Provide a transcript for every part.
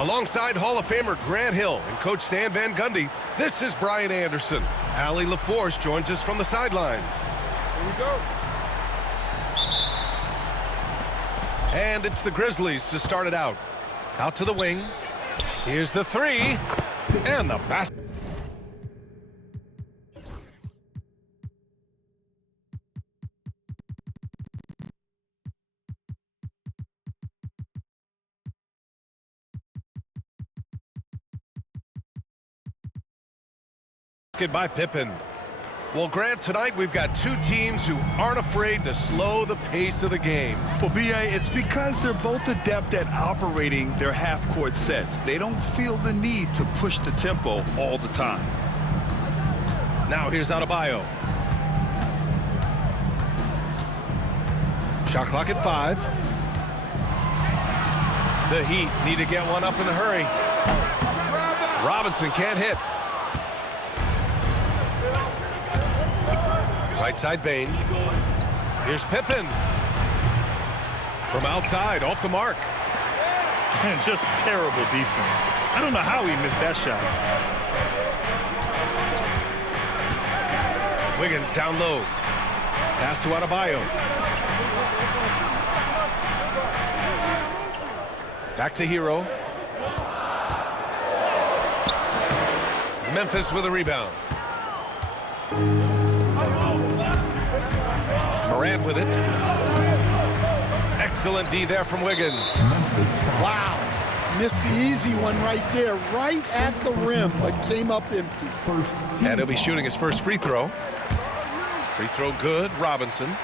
Alongside Hall of Famer Grant Hill and Coach Stan Van Gundy, this is Brian Anderson. Allie LaForce joins us from the sidelines. Here we go. And it's the Grizzlies to start it out. Out to the wing. Here's the three. And the basket. By Pippen. Well, Grant, tonight we've got two teams who aren't afraid to slow the pace of the game. Well, B.A., it's because they're both adept at operating their half-court sets. They don't feel the need to push the tempo all the time. Now here's Adebayo. Shot clock at 5. The Heat need to get one up in a hurry. Robinson can't hit. Right side, Bane. Here's Pippen. From outside, off the mark. And just terrible defense. I don't know how he missed that shot. Wiggins down low. Pass to Adebayo. Back to Hero. Memphis with a rebound. Morant with it. Excellent D there from Wiggins. Wow. Missed the easy one right there, right at the rim, but came up empty. And he'll be shooting his first free throw. Free throw good, Robinson.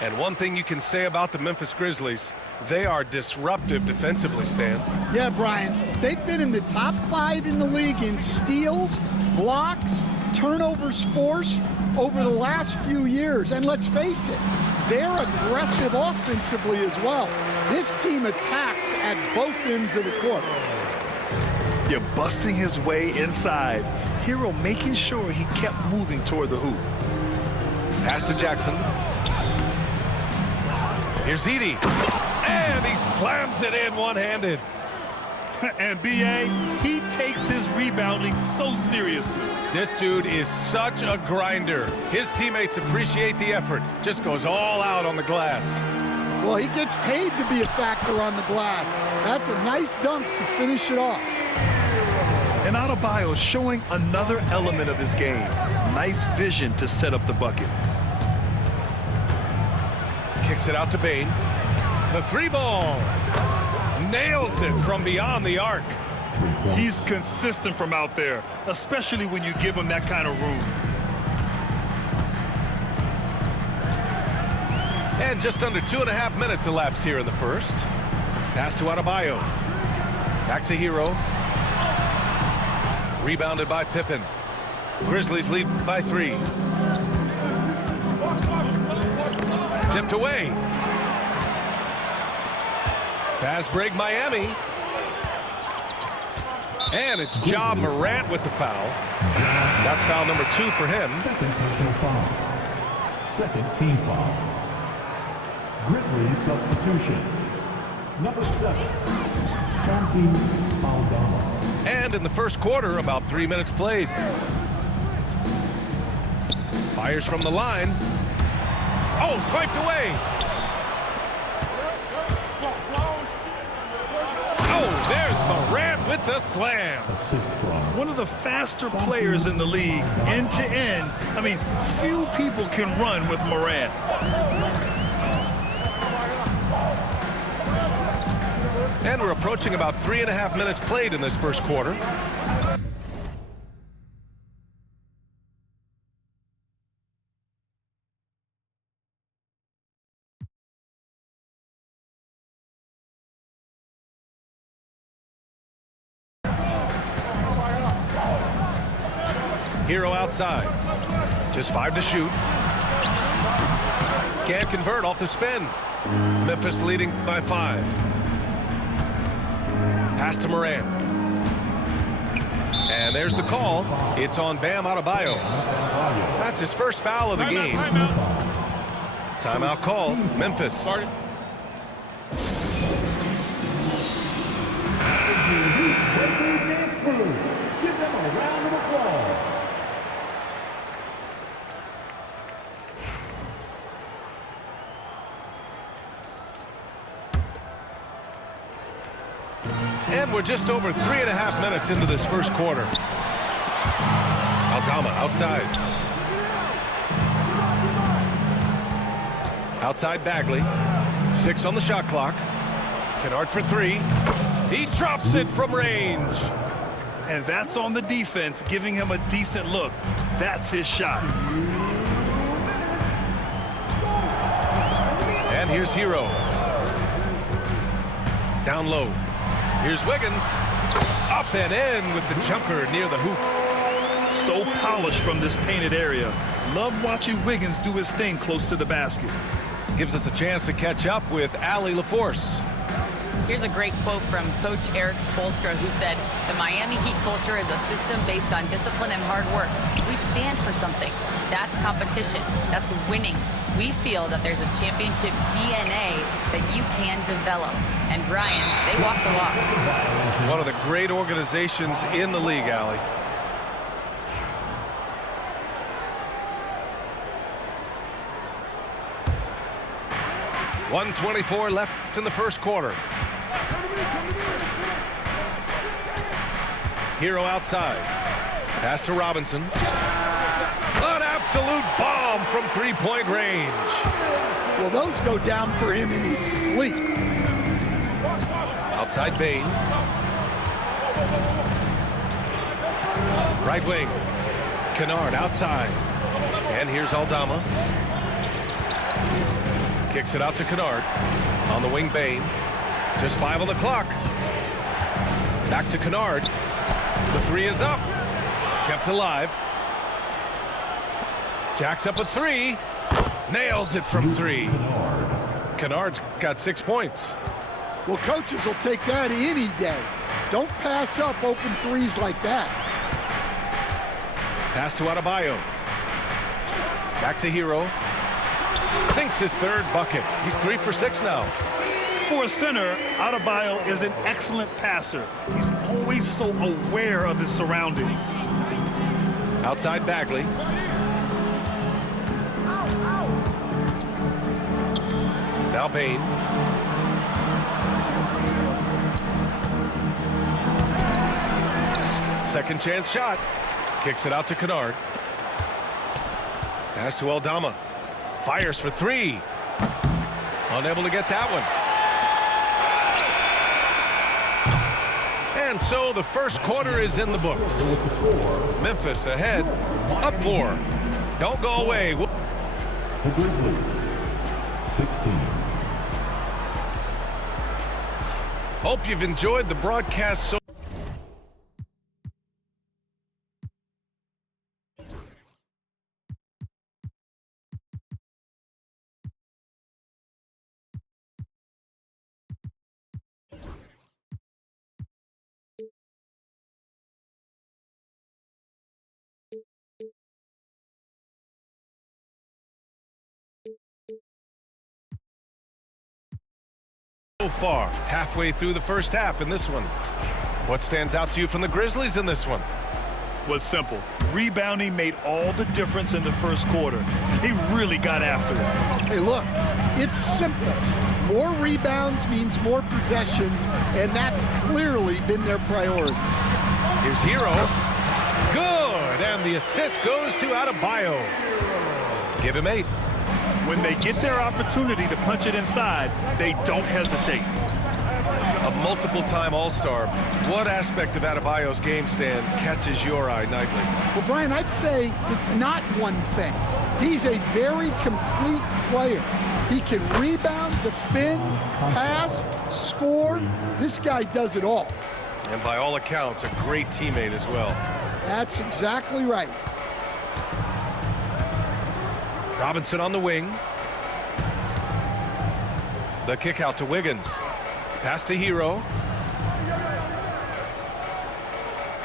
And one thing you can say about the Memphis Grizzlies, they are disruptive defensively, Stan. Yeah, Brian, they've been in the top 5 in the league in steals, blocks, turnovers forced over the last few years. And let's face it, they're aggressive offensively as well. This team attacks at both ends of the court. You're busting his way inside. Hero making sure he kept moving toward the hoop. Pass to Jackson. Here's Edey. And he slams it in one-handed. And B.A., he takes his rebounding so seriously. This dude is such a grinder. His teammates appreciate the effort. Just goes all out on the glass. Well, he gets paid to be a factor on the glass. That's a nice dunk to finish it off. And Adebayo showing another element of his game. Nice vision to set up the bucket. Kicks it out to Bane. The 3-ball. Nails it from beyond the arc. He's consistent from out there, especially when you give him that kind of room. And just under 2.5 minutes elapsed here in the first. Pass to Adebayo. Back to Hero. Rebounded by Pippen. Grizzlies lead by 3. Tipped away. Fast break, Miami. And it's Ja Morant with the foul. That's foul number 2 for him. Second personal foul. Second team foul. Grizzlies substitution. Number 7, Santi Aldama. And in the first quarter, about 3 minutes played. Fires from the line. Oh, swiped away. Oh, there's Morant with the slam. Assist from one of the faster players in the league, end to end. I mean, few people can run with Morant. And we're approaching about 3.5 minutes played in this first quarter. Hero outside. Just 5 to shoot. Can't convert off the spin. Memphis leading by 5. Pass to Morant. And there's the call. It's on Bam Adebayo. That's his first foul of the game. Timeout call, Memphis. And we're just over 3.5 minutes into this first quarter. Aldama outside. Outside Bagley. 6 on the shot clock. Kennard for 3. He drops it from range. And that's on the defense, giving him a decent look. That's his shot. And here's Hero. Down low. Here's Wiggins. Up and in with the jumper near the hoop. So polished from this painted area. Love watching Wiggins do his thing close to the basket. Gives us a chance to catch up with Allie LaForce. Here's a great quote from Coach Eric Spoelstra, who said, "The Miami Heat culture is a system based on discipline and hard work. We stand for something. That's competition. That's winning. We feel that there's a championship DNA that you can develop." And Brian, they walk the walk. One of the great organizations in the league, Allie. .124 left in the first quarter. Hero outside. Pass to Robinson. An absolute bomb from three-point range. Well, those go down for him in his sleep. Outside Bain. Right wing. Kennard outside. And here's Aldama. Kicks it out to Kennard. On the wing, Bain. Just 5 on the clock. Back to Kennard. The 3 is up. Kept alive. Jacks up a 3. Nails it from 3. Kennard's got 6 points. Well, coaches will take that any day. Don't pass up open threes like that. Pass to Adebayo. Back to Hero. Sinks his 3rd bucket. He's 3 for 6 now. For a center, Adebayo is an excellent passer. He's always so aware of his surroundings. Outside Bagley. Now Bain. Second chance shot. Kicks it out to Kennard. Pass to Aldama. Fires for 3. Unable to get that one. And so the first quarter is in the books. Memphis ahead, up 4. Don't go away. The Grizzlies, 16. Hope you've enjoyed the broadcast so far. Halfway through the first half in this one. What stands out to you from the Grizzlies in this one? Was simple. Rebounding made all the difference in the first quarter. They really got after it. Hey, look, it's simple. More rebounds means more possessions, and that's clearly been their priority. Here's Hero. Good, and the assist goes to Adebayo. Give him 8. When they get their opportunity to punch it inside, they don't hesitate. A multiple-time All-Star. What aspect of Adebayo's game stand catches your eye nightly? Well, Brian, I'd say it's not one thing. He's a very complete player. He can rebound, defend, pass, score. This guy does it all. And by all accounts, a great teammate as well. That's exactly right. Robinson on the wing. The kick out to Wiggins. Pass to Hero.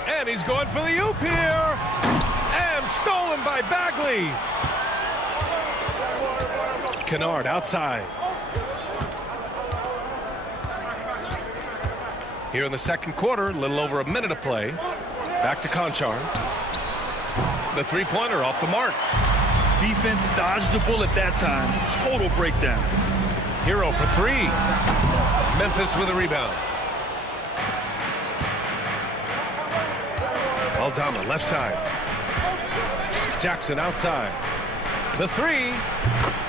And he's going for the oop here. And stolen by Bagley. Kennard outside. Here in the second quarter, a little over a minute of play. Back to Conchar. The three-pointer off the mark. Defense dodged a bullet that time. Total breakdown. Hero for 3. Memphis with a rebound. Aldama, left side. Jackson outside. The three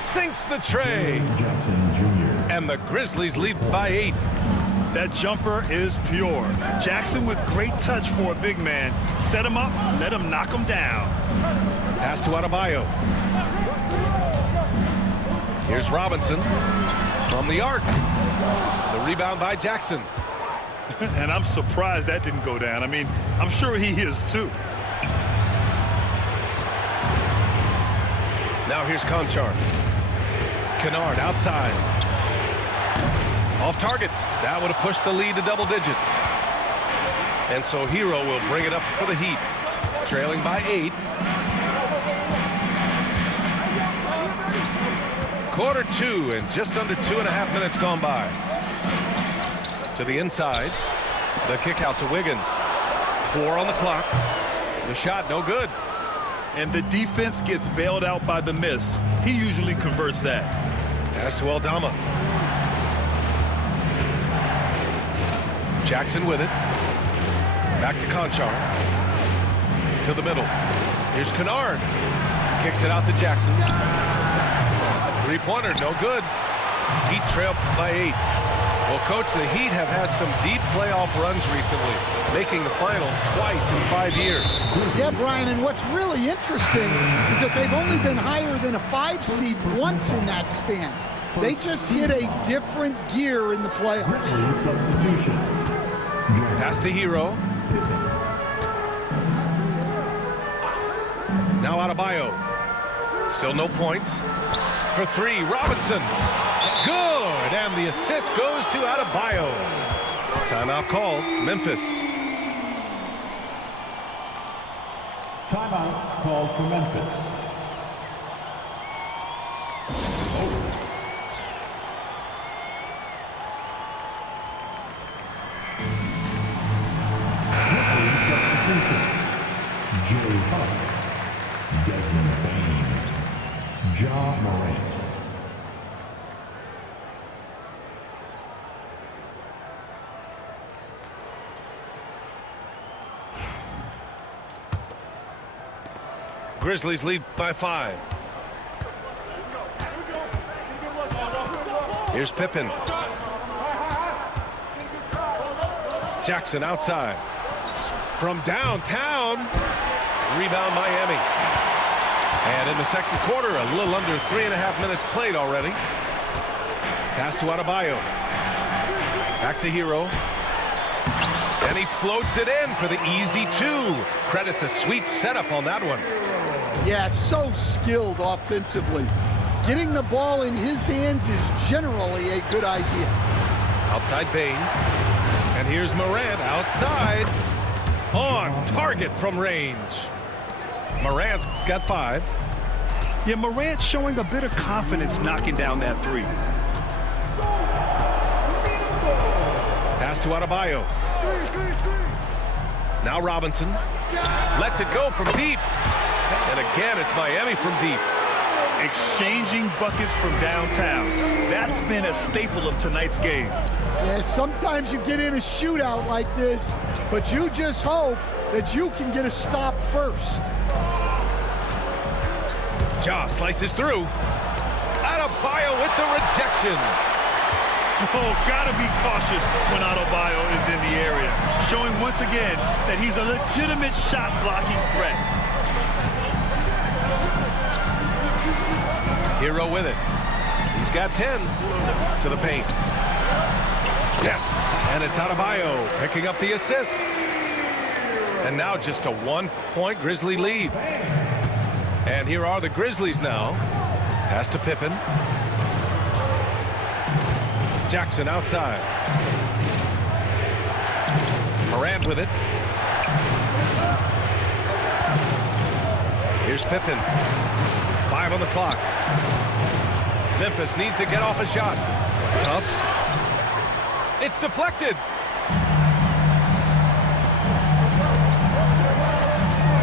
sinks the tray. Jackson Jr. And the Grizzlies lead by 8. That jumper is pure. Jackson with great touch for a big man. Set him up, let him knock him down. Pass to Adebayo. Here's Robinson from the arc. The rebound by Jackson. And I'm surprised that didn't go down. I mean, I'm sure he is too. Now here's Conchar. Kennard outside. Off target. That would have pushed the lead to double digits. And so Hero will bring it up for the Heat. Trailing by 8. Quarter 2 and just under 2.5 minutes gone by. To the inside. The kick out to Wiggins. 4 on the clock. The shot no good. And the defense gets bailed out by the miss. He usually converts that. Pass to Aldama. Jackson with it. Back to Conchar. To the middle. Here's Kennard. Kicks it out to Jackson. Three-pointer, no good. Heat trail by 8. Well, Coach, the Heat have had some deep playoff runs recently, making the finals twice in 5 years. Yeah, Brian, and what's really interesting is that they've only been higher than a 5 seed once in that span. They just hit a different gear in the playoffs. Substitution. Pass to Hero. Now Adebayo. Still no points. For 3, Robinson. Good, and the assist goes to Adebayo. Timeout called, Memphis. Timeout called for Memphis. Jerry Huff, Desmond Bain, John Morant. Grizzlies lead by 5. Here's Pippen. Jackson outside. From downtown. Rebound Miami. And in the second quarter, a little under 3.5 minutes played already. Pass to Adebayo. Back to Hero. And he floats it in for the easy 2. Credit the sweet setup on that one. Yeah, so skilled offensively. Getting the ball in his hands is generally a good idea. Outside Bain. And here's Morant outside. On target from range. Morant's got 5. Yeah, Morant showing a bit of confidence knocking down that 3. Pass to Adebayo. Now Robinson. Lets it go from deep. And again, it's Miami from deep. Exchanging buckets from downtown. That's been a staple of tonight's game. Yeah, sometimes you get in a shootout like this, but you just hope that you can get a stop first. Ja slices through. Adebayo with the rejection. Oh, gotta be cautious when Adebayo is in the area. Showing once again that he's a legitimate shot-blocking threat. Hero with it. He's got 10 to the paint. Yes, and it's Adebayo picking up the assist. And now just a 1-point Grizzly lead. And here are the Grizzlies now. Pass to Pippen. Jackson outside. Morant with it. Here's Pippen. 5 on the clock. Memphis needs to get off a shot. Tough. It's deflected.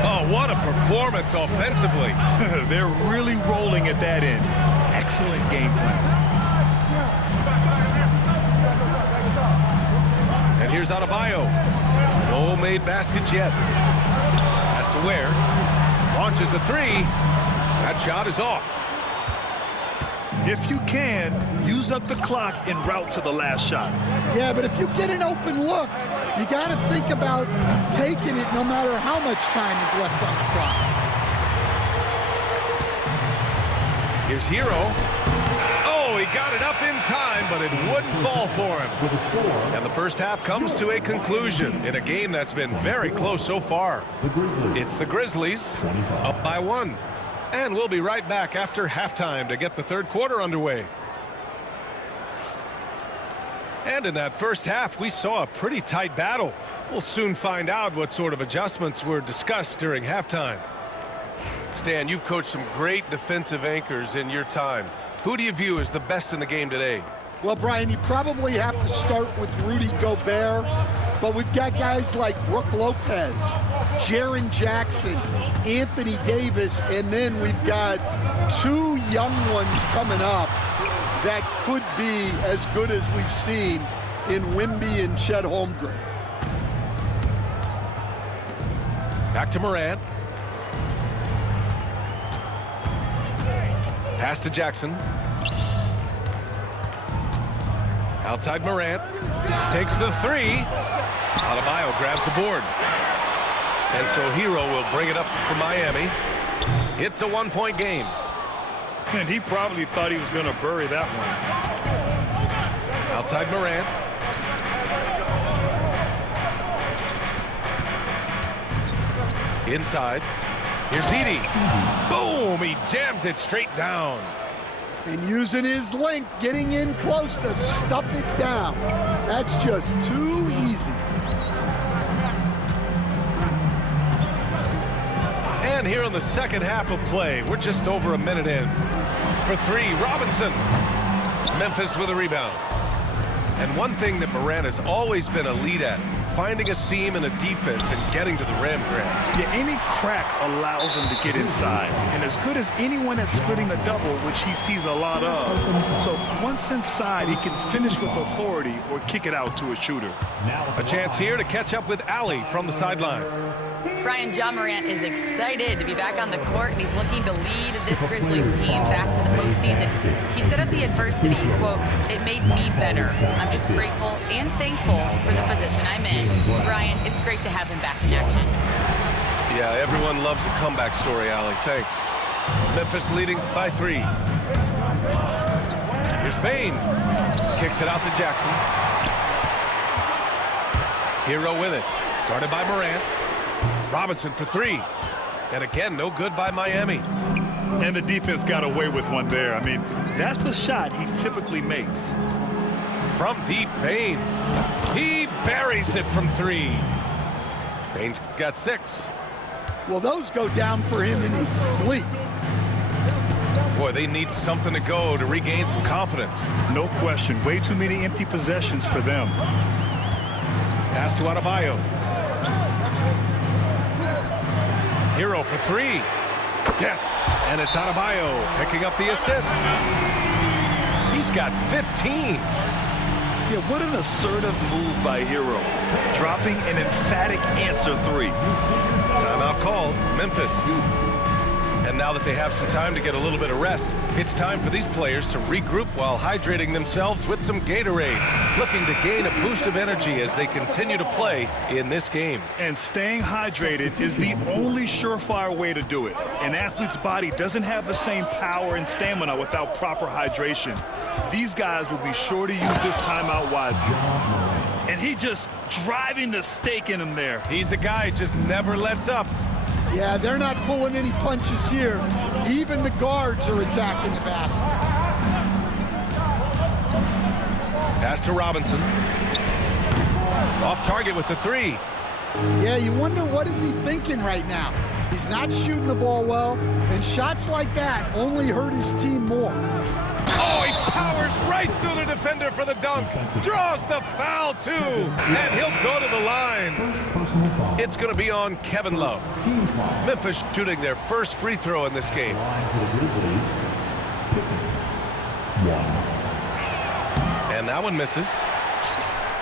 Oh, what a performance offensively. They're really rolling at that end. Excellent game plan. And here's Adebayo. No made baskets yet. to Ware. Launches a three. That shot is off. If you can, use up the clock en route to the last shot. Yeah, but if you get an open look, you got to think about taking it no matter how much time is left on the clock. Here's Hero. Oh, he got it up in time, but it wouldn't fall for him. And the first half comes to a conclusion in a game that's been very close so far. It's the Grizzlies up by 1. And we'll be right back after halftime to get the third quarter underway. And in that first half, we saw a pretty tight battle. We'll soon find out what sort of adjustments were discussed during halftime. Stan, you've coached some great defensive anchors in your time. Who do you view as the best in the game today? Well, Brian, you probably have to start with Rudy Gobert, but we've got guys like Brook Lopez, Jaren Jackson, Anthony Davis, and then we've got 2 young ones coming up that could be as good as we've seen in Wemby and Chet Holmgren. Back to Morant. Pass to Jackson. Outside Morant. Takes the three. Adebayo grabs the board. And so Hero will bring it up for Miami. It's a 1-point game. And he probably thought he was going to bury that one. Outside Morant. Inside. Here's Edey. Boom! He jams it straight down. And using his length, getting in close to stuff it down. That's just too easy. And here in the second half of play, we're just over a minute in. For 3, Robinson. Memphis with a rebound. And one thing that Morant has always been a lead at, finding a seam in a defense and getting to the rim, Grant. Yeah, any crack allows him to get inside. And as good as anyone at splitting the double, which he sees a lot of. So once inside, he can finish with authority or kick it out to a shooter. A chance here to catch up with Ali from the sideline. Brian, Ja Morant is excited to be back on the court, and he's looking to lead this Grizzlies team back to the postseason. He said of the adversity, quote, "It made me better. I'm just grateful and thankful for the position I'm in." Brian, it's great to have him back in action. Yeah, everyone loves a comeback story, Ali. Thanks. Memphis leading by 3. Here's Bane. Kicks it out to Jackson. Hero with it. Guarded by Morant. Robinson for 3. And again, no good by Miami. And the defense got away with one there. I mean, that's the shot he typically makes. From deep, Bane. He buries it from 3. Bane's got 6. Well, those go down for him in his sleep. Boy, they need something to go to regain some confidence. No question. Way too many empty possessions for them. Pass to Adebayo. Hero for 3. Yes, and it's Adebayo picking up the assist. He's got 15. Yeah, what an assertive move by Hero. Dropping an emphatic answer 3. Timeout called, Memphis. And now that they have some time to get a little bit of rest, it's time for these players to regroup while hydrating themselves with some Gatorade, looking to gain a boost of energy as they continue to play in this game. And staying hydrated is the only surefire way to do it. An athlete's body doesn't have the same power and stamina without proper hydration. These guys will be sure to use this timeout wisely. And he just driving the stake in him there. He's a guy who just never lets up. Yeah, they're not pulling any punches here. Even the guards are attacking the basket. Pass to Robinson. Off target with the 3. Yeah, you wonder what is he thinking right now. He's not shooting the ball well, and shots like that only hurt his team more. Oh, he powers right through the defender for the dunk. Draws the foul, too. And he'll go to the line. It's going to be on Kevin Love. Memphis shooting their first free throw in this game. And that one misses.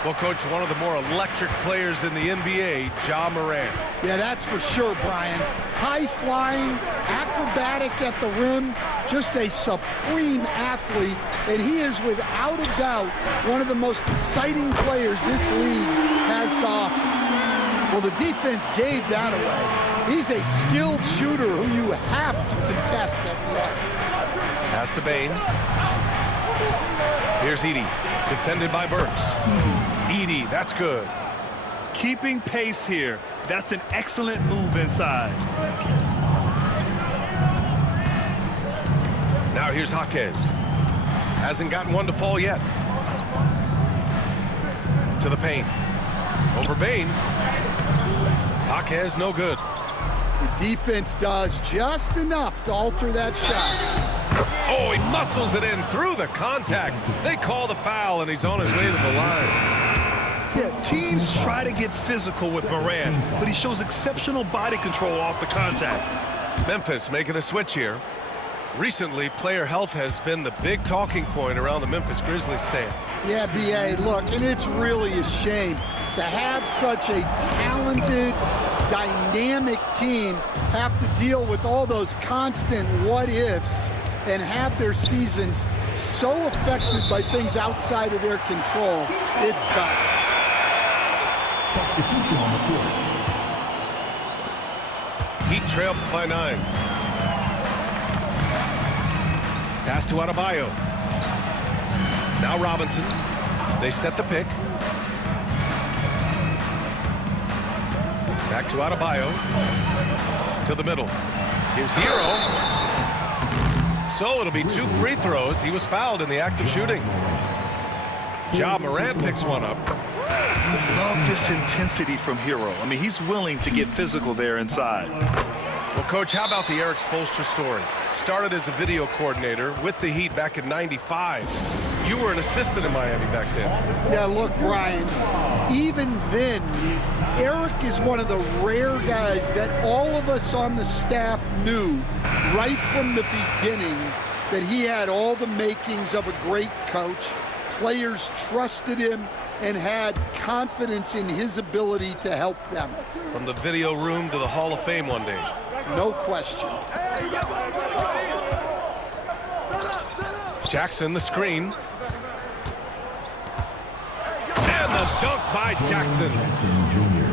Well, Coach, one of the more electric players in the NBA, Ja Morant. Yeah, that's for sure, Brian. High-flying, acrobatic at the rim, just a supreme athlete, and he is without a doubt one of the most exciting players this league has to offer. Well, the defense gave that away. He's a skilled shooter who you have to contest at the edge. Pass to Bane. Here's Edey, defended by Burks. Edey, that's good. Keeping pace here. That's an excellent move inside. Now here's Jaquez. Hasn't gotten one to fall yet. To the paint. Over Bane. Jaquez, no good. The defense does just enough to alter that shot. Oh, he muscles it in through the contact. They call the foul, and he's on his way to the line. Yeah, teams try to get physical with Morant, but he shows exceptional body control off the contact. Memphis making a switch here. Recently, player health has been the big talking point around the Memphis Grizzlies stand. Yeah, B.A., look, and it's really a shame to have such a talented, dynamic team have to deal with all those constant what-ifs and have their seasons so affected by things outside of their control. It's tough. Substitution on the court. Heat trail by 9. Pass to Adebayo. Now Robinson. They set the pick. Back to Adebayo. To the middle. Here's Hero. So it'll be 2 free throws. He was fouled in the act of shooting. Ja Morant picks one up. Love this intensity from Hero. I mean, he's willing to get physical there inside. Well, Coach, how about the Eric Spoelstra story? Started as a video coordinator with the Heat back in '95. You were an assistant in Miami back then. Yeah, look, Brian, even then, Eric is one of the rare guys that all of us on the staff knew right from the beginning that he had all the makings of a great coach. Players trusted him and had confidence in his ability to help them. From the video room to the Hall of Fame one day. No question. Jackson, the screen. And the dunk by Jackson.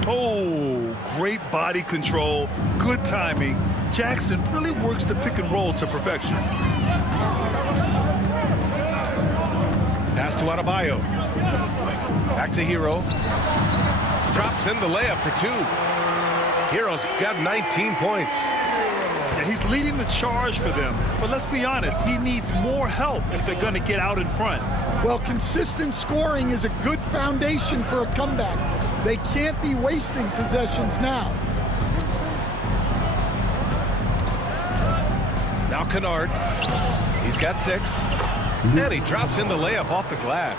Oh, great body control, good timing. Jackson really works the pick and roll to perfection. Pass to Adebayo. Back to Hero. Drops in the layup for 2. Hero's got 19 points. Yeah, he's leading the charge for them. But let's be honest, he needs more help if they're going to get out in front. Well, consistent scoring is a good foundation for a comeback. They can't be wasting possessions now. Now Kennard. He's got 6. And he drops in the layup off the glass.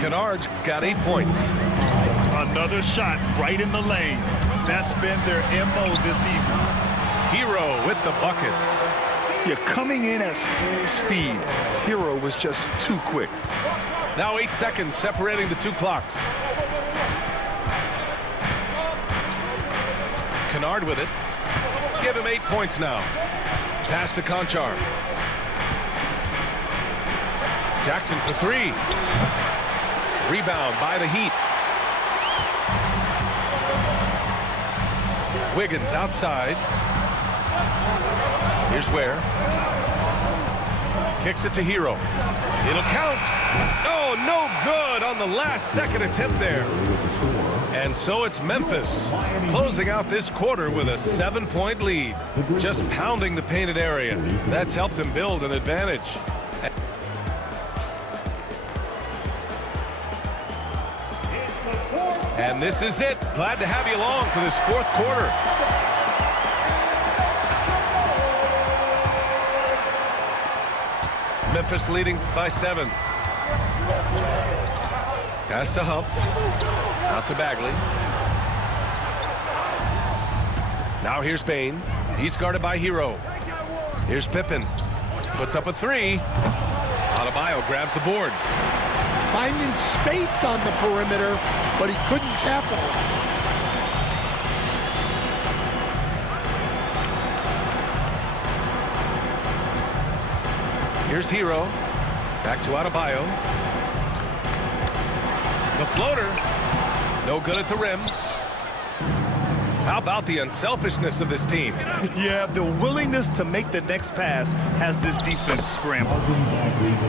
Kennard's got 8 points. Another shot right in the lane. That's been their MO this evening. Hero with the bucket. You're coming in at full speed. Hero was just too quick. Now 8 seconds separating the 2 clocks. Kennard with it. Give him 8 points now. Pass to Conchar. Jackson for 3. Rebound by the Heat. Wiggins outside. Here's Ware. Kicks it to Hero. It'll count. Oh, no good on the last second attempt there. And so it's Memphis closing out this quarter with a 7-point lead. Just pounding the painted area. That's helped him build an advantage. And this is it. Glad to have you along for this 4th quarter. Memphis leading by 7. Pass to Huff. Out to Bagley. Now here's Bane. He's guarded by Hero. Here's Pippen. Puts up a 3. Adebayo grabs the board. finding space on the perimeter, but he couldn't capitalize. Here's Hero. Back to Adebayo. The floater. No good at the rim. How about the unselfishness of this team? Yeah, the willingness to make the next pass has this defense scrambled.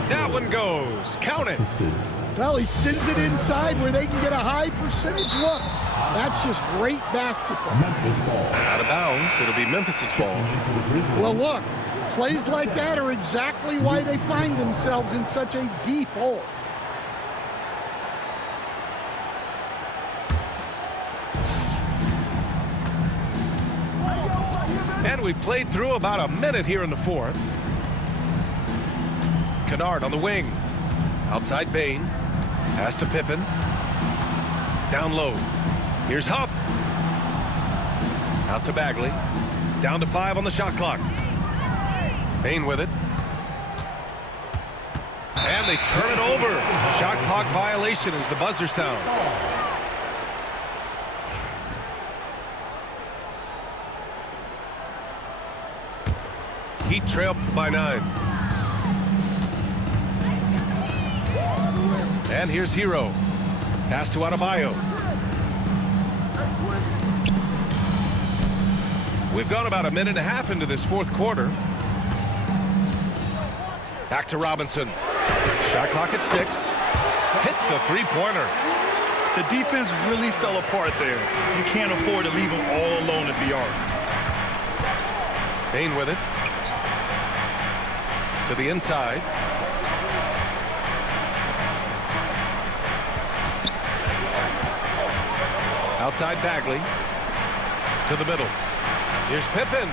That one goes. Count it. Well, he sends it inside where they can get a high percentage look. That's just great basketball. Out of bounds. It'll be Memphis's ball. Well, look, plays like that are exactly why they find themselves in such a deep hole. And we played through about a minute here in the fourth. Kennard on the wing. Outside Bain. Pass to Pippen. Down low. Here's Huff. Out to Bagley. Down to 5 on the shot clock. Bain with it. And they turn it over. Shot clock violation as the buzzer sounds. Heat trail by 9. And here's Hero. Pass to Adebayo. We've gone about a minute and a half into this fourth quarter. Back to Robinson. Shot clock at 6. Hits a three-pointer. The defense really fell apart there. You can't afford to leave them all alone at the arc. Bain with it. To the inside. Outside Bagley. To the middle. Here's Pippen.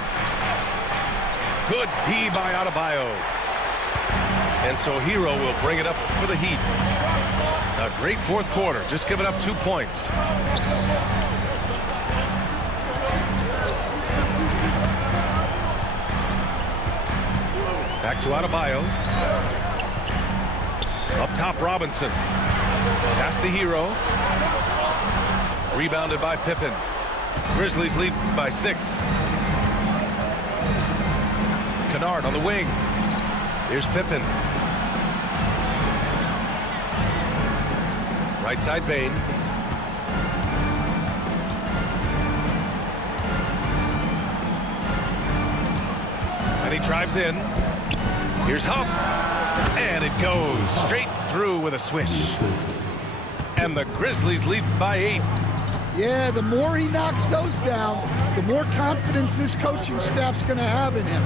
Good D by Adebayo. And so Hero will bring it up for the Heat. A great fourth quarter. Just giving up 2 points. Back to Adebayo. Up top, Robinson. Pass to Hero. Rebounded by Pippen. Grizzlies lead by 6. Kennard on the wing. Here's Pippen. Right side Bain. And he drives in. Here's Huff. And it goes straight through with a swish. And the Grizzlies lead by 8. Yeah, the more he knocks those down, the more confidence this coaching staff's going to have in him.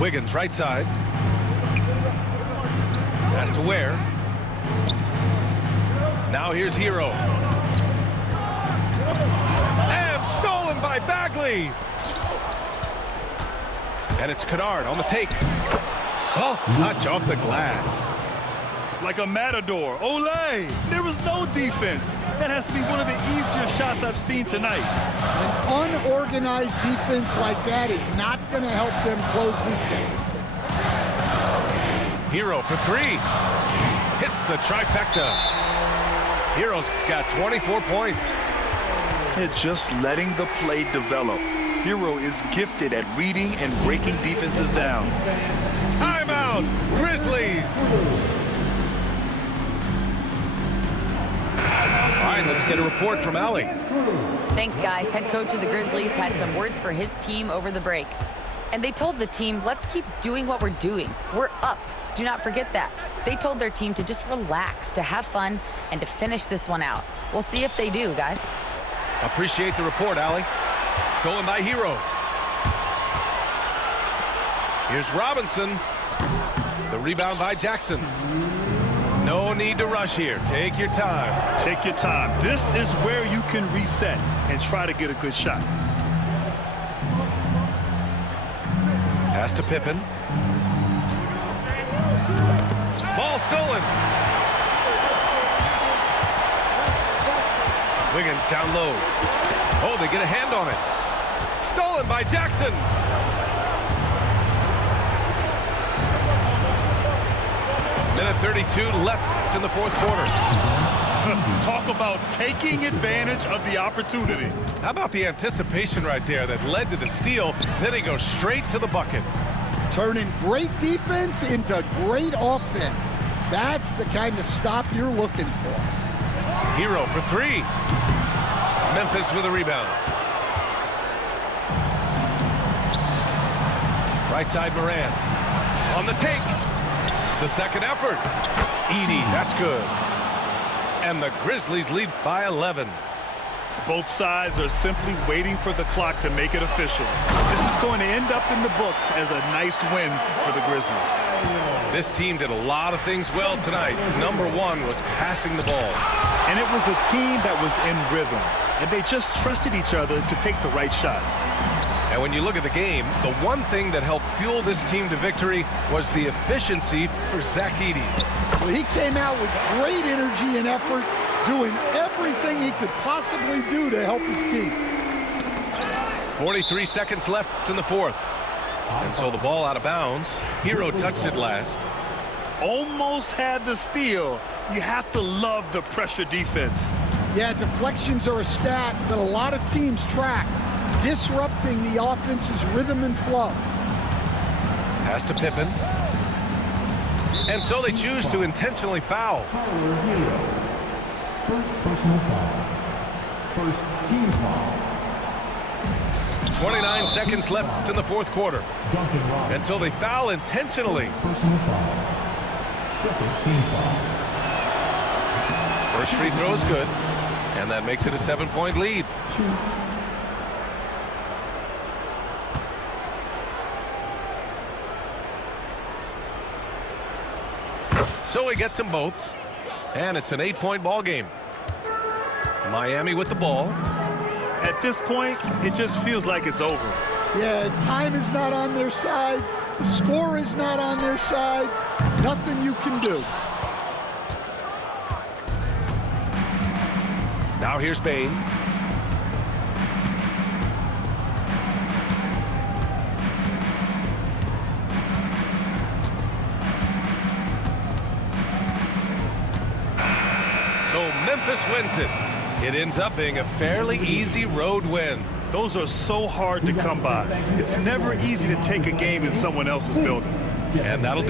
Wiggins, right side. Pass to Ware. Now here's Hero. And stolen by Bagley. And it's Kennard on the take. Soft touch off the glass. Like a matador. Olay! There was no defense. That has to be one of the easier shots I've seen tonight. An unorganized defense like that is not going to help them close this deficit. Hero for 3. Hits the trifecta. Hero's got 24 points. They're just letting the play develop. Hero is gifted at reading and breaking defenses down. Timeout, Grizzlies. All right, let's get a report from Allie. Thanks, guys. Head coach of the Grizzlies had some words for his team over the break. And they told the team, let's keep doing what we're doing. We're up. Do not forget that. They told their team to just relax, to have fun, and to finish this one out. We'll see if they do, guys. Appreciate the report, Allie. Stolen by Hero. Here's Robinson. The rebound by Jackson. No need to rush here. Take your time. Take your time. This is where you can reset and try to get a good shot. Pass to Pippen. Ball stolen. Wiggins down low. Oh, they get a hand on it. Stolen by Jackson. Minute 32 left in the fourth quarter. Talk about taking advantage of the opportunity. How about the anticipation right there that led to the steal? Then he goes straight to the bucket. Turning great defense into great offense. That's the kind of stop you're looking for. Hero for three. Memphis with a rebound. Right side Moran. On the take. The second effort. Edey, that's good. And the Grizzlies lead by 11. Both sides are simply waiting for the clock to make it official. This is going to end up in the books as a nice win for the Grizzlies. This team did a lot of things well tonight. Number one was passing the ball. And it was a team that was in rhythm, and they just trusted each other to take the right shots. And when you look at the game, the one thing that helped fuel this team to victory was the efficiency for Zach Edey. Well, he came out with great energy and effort, doing everything he could possibly do to help his team. 43 seconds left in the fourth. And so the ball out of bounds. Hero touched it last. Almost had the steal. You have to love the pressure defense. Yeah, deflections are a stat that a lot of teams track, disrupting the offense's rhythm and flow. Pass to Pippen. And so they choose to intentionally foul. Tyler Hero. First personal foul. First team foul. 29 seconds left in the fourth quarter. Duncan Robinson. And so they foul intentionally. Personal foul. Second team foul. First free throw is good. And that makes it a 7-point lead. 2. So he gets them both. And it's an 8-point ball game. Miami with the ball. At this point, it just feels like it's over. Yeah, time is not on their side. The score is not on their side. Nothing you can do. Now here's Bain. So Memphis wins it. It ends up being a fairly easy road win. Those are so hard to come by. It's never easy to take a game in someone else's building. And that'll do